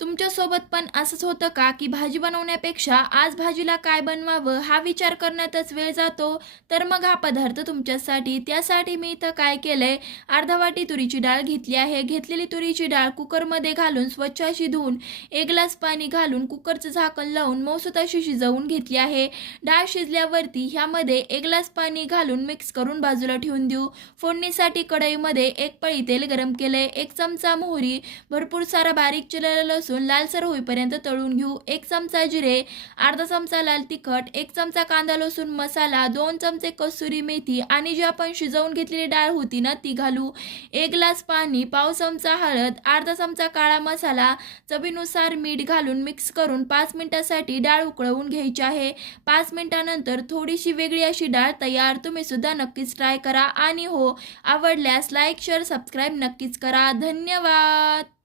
तुमच्यासोबत पण असंच होतं का की भाजी बनवण्यापेक्षा आज भाजीला काय बनवावं हा विचार करण्यातच वेळ जातो? तर मग हा पदार्थ तुमच्यासाठी. त्यासाठी मी इथं काय केलंय, अर्धा वाटी तुरीची डाळ घेतली आहे. घेतलेली तुरीची डाळ कुकरमध्ये घालून स्वच्छ अशी धुवून 1 ग्लास पाणी घालून कुकरचं झाकण लावून मऊसूत अशी शिजवून घेतली आहे. डाळ शिजल्यावरती ह्यामध्ये 1 ग्लास पाणी घालून मिक्स करून बाजूला ठेवून देऊ. फोडणीसाठी कढईमध्ये 1 पळी तेल गरम केले, 1 चमचा मोहरी, भरपूर सारा बारीक चिरलेला लसूण लालसर होईपर्यंत तळून घेऊ. 1 चमचा जिरे, अर्धा चमचा लाल तिखट, 1 चमचा कांदा लसूण मसाला, 2 चमचे कसुरी मेथी आणि जी आपण शिजवून घेतलेली डाळ होती ना ती घालू. 1 ग्लास पाणी, पाव चमचा हळद, अर्धा चमचा काळा मसाला, चवीनुसार मीठ घालून मिक्स करून 5 मिनिटांसाठी डाळ उकळवून घ्यायची आहे. 5 मिनिटांनंतर थोडीशी वेगळी अशी डाळ तयार. तुम्ही सुद्धा नक्कीच ट्राय करा आणि हो, आवडल्यास लाईक शेअर सबस्क्राईब नक्कीच करा. धन्यवाद.